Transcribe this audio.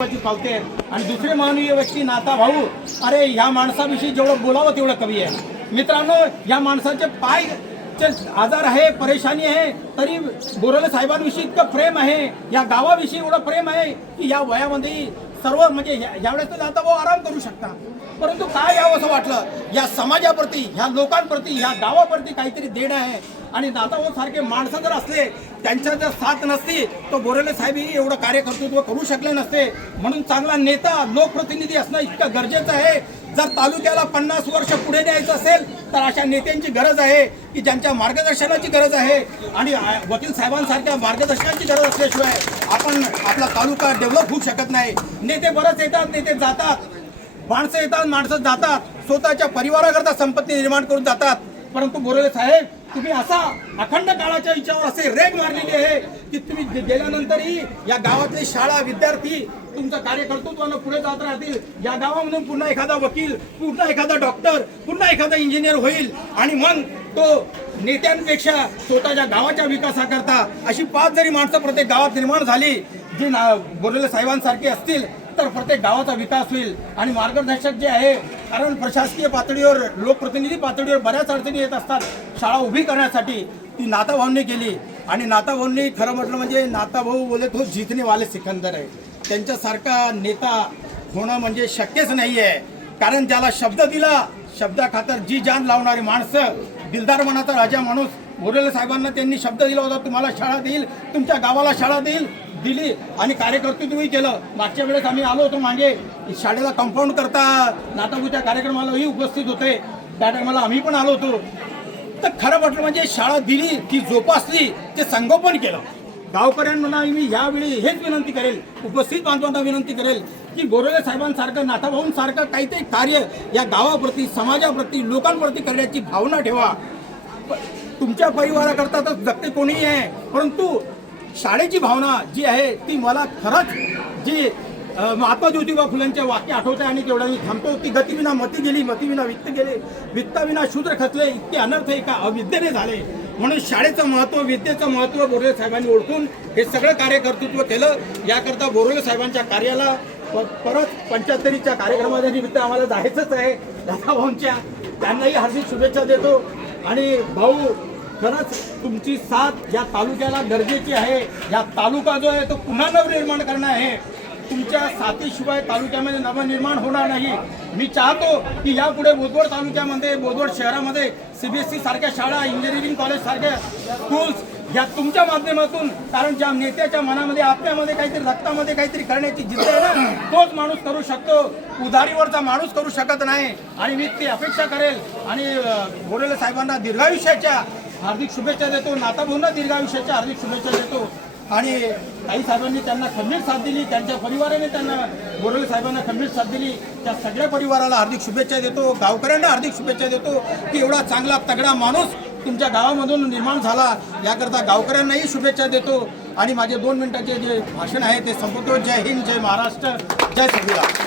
पावते आणि दुसरे मानवीय व्यक्ती नाता भाऊ, अरे ह्या माणसाविषयी जेवढं बोलावं तेवढं कमी आहे मित्रांनो। या माणसाचे पाय आजार आहे, परेशानी आहे, तरी बोराले साहेबांविषयी इतकं प्रेम आहे, या गावाविषयी एवढं प्रेम आहे की या वयामध्ये सर्व म्हणजे यावेळेस तर नाता भाऊ आराम करू शकता, परंतु काय यावं असं वाटलं या समाजाप्रती, ह्या लोकांप्रती, ह्या गावाप्रती काहीतरी देणं आहे। आणि नाताभाऊ सारखे माणसं जर असले, त्यांच्या जर साथ नसती तर बोराले साहेबही एवढं कार्यकर्तृत्व करू शकले नसते। म्हणून चांगला नेता, लोकप्रतिनिधी असणं इतकं गरजेचं आहे। जर तालुक्याला 50 वर्ष पुढे न्यायचं असेल तर अशा नेत्यांची गरज आहे की ज्यांच्या मार्गदर्शनाची गरज आहे, आणि वकील साहेबांसारख्या मार्गदर्शनाची गरज असल्याशिवाय आपण आपला तालुका डेव्हलप होऊ शकत नाही। नेते बरंच येतात, नेते जातात, माणसं येतात, माणसं जातात, स्वतःच्या परिवाराकरता संपत्ती निर्माण करून जातात, परंतु बोराले साहेब तुम्ही असा अखंड काळाच्या विचारावर असे रेग मारलेली आहे की तुम्ही गेल्यानंतरही या गावातले शाळा, विद्यार्थी तुमचं कार्यकर्तृत्वानं पुढे जात राहतील। या गावामधून पुन्हा एखादा वकील, पुन्हा एखादा डॉक्टर, पुन्हा एखादा इंजिनियर होईल, आणि मग तो नेत्यांपेक्षा स्वतःच्या गावाच्या विकासाकरता अशी 5 जरी माणसं प्रत्येक गावात निर्माण झाली जी बोराले साहेबांसारखी असतील तर प्रत्येक गावाचा विकास होईल। आणि मार्गदर्शक जे आहे, कारण प्रशासकीय पातळीवर, लोकप्रतिनिधी पातळीवर बऱ्याच अडचणी येत असतात, शाळा उभी करण्यासाठी ती नाताभाऊंनी केली। आणि नाताभाऊंनी खरं म्हटलं म्हणजे नाताभाऊ बोले तो जीतने वाले सिकंदर आहे, त्यांच्यासारखा नेता होणं म्हणजे शक्यच नाही आहे। कारण ज्याला शब्द दिला, शब्दाखातर जी जान लावणारी माणसं, दिलदार मनाचा राजा माणूस बोराले साहेबांना त्यांनी शब्द दिला होता, तुम्हाला शाळा देईल, तुमच्या गावाला शाळा देईल, दिली आणि कार्यकर्तृत्वही केलं। मागच्या वेळेस आम्ही आलो होतो, मागे शाळेला कंपाऊंड करता नाताभाऊच्या कार्यक्रमालाही उपस्थित होते, त्या टायमाला आम्ही पण आलो होतो। तर खरं म्हटलं म्हणजे शाळा दिली, ती जोपासली, ते संगोपन केलं। गावकऱ्यांना मी यावेळी हेच विनंती करेल, उपस्थित बांधवांना विनंती करेल की बोराले साहेबांसारखं, नाताभाऊंसारखं काहीतरी कार्य या गावाप्रती, समाजाप्रती, लोकांप्रती करण्याची भावना ठेवा। तुमच्या परिवाराकरता तर जगते कोणीही आहे, परंतु शाळेची भावना जी आहे ती मला खरंच जी महात्मा ज्योतिबा फुलेंचे वाक्य आठवते, आणि तेवढा मी थांबतो की गतिविना मती गेली, मतिविना वित्त गेले, वित्ताविना शूद्र खचले, इतके अनर्थ एका अविद्येने झाले। म्हणून शाळेचं महत्त्व, विद्येचं महत्त्व बोराले साहेबांनी ओळखून हे सगळं कार्यकर्तृत्व केलं। याकरता बोराले साहेबांच्या कार्याला परत 75च्या कार्यक्रमाच्या निमित्त आम्हाला जायचंच आहे नाताभाऊंच्या, त्यांनाही हार्दिक शुभेच्छा देतो। आणि भाऊ खरंच तुमची साथ या तालुक्याला गरजेची आहे। या तालुका जो आहे तो पुन्हा नवनिर्माण करणं आहे, तुमच्या साथीशिवाय तालुक्यामध्ये नवनिर्माण होणार नाही। मी चाहतो की यापुढे बोदवड तालुक्यामध्ये, बोदवड शहरामध्ये CBSE सारख्या शाळा, इंजिनिअरिंग कॉलेज सारख्या स्कूल्स या तुमच्या माध्यमातून, कारण ज्या नेत्याच्या मनामध्ये, आपल्यामध्ये काहीतरी, रक्तामध्ये काहीतरी करण्याची जिद्द आहे ना, तोच माणूस करू शकतो, उधारीवरचा माणूस करू शकत नाही। आणि मी ती अपेक्षा करेल आणि बोराले साहेबांना दीर्घायुष्याच्या हार्दिक शुभेच्छा देतो, नाताभाऊंना दीर्घायुष्याच्या हार्दिक शुभेच्छा देतो। आणि काही साहेबांनी त्यांना खंबीर साथ दिली, त्यांच्या परिवाराने त्यांना, बोराले साहेबांना खंबीर साथ दिली, त्या सगळ्या परिवाराला हार्दिक शुभेच्छा देतो, गावकऱ्यांना हार्दिक शुभेच्छा देतो की एवढा चांगला तगडा माणूस तुमच्या गावामधून निर्माण झाला, याकरता गावकऱ्यांनाही शुभेच्छा देतो। आणि माझे 2 मिनिटाचे जे भाषण आहे ते संपवतो। जय हिंद, जय महाराष्ट्र, जय संविधान।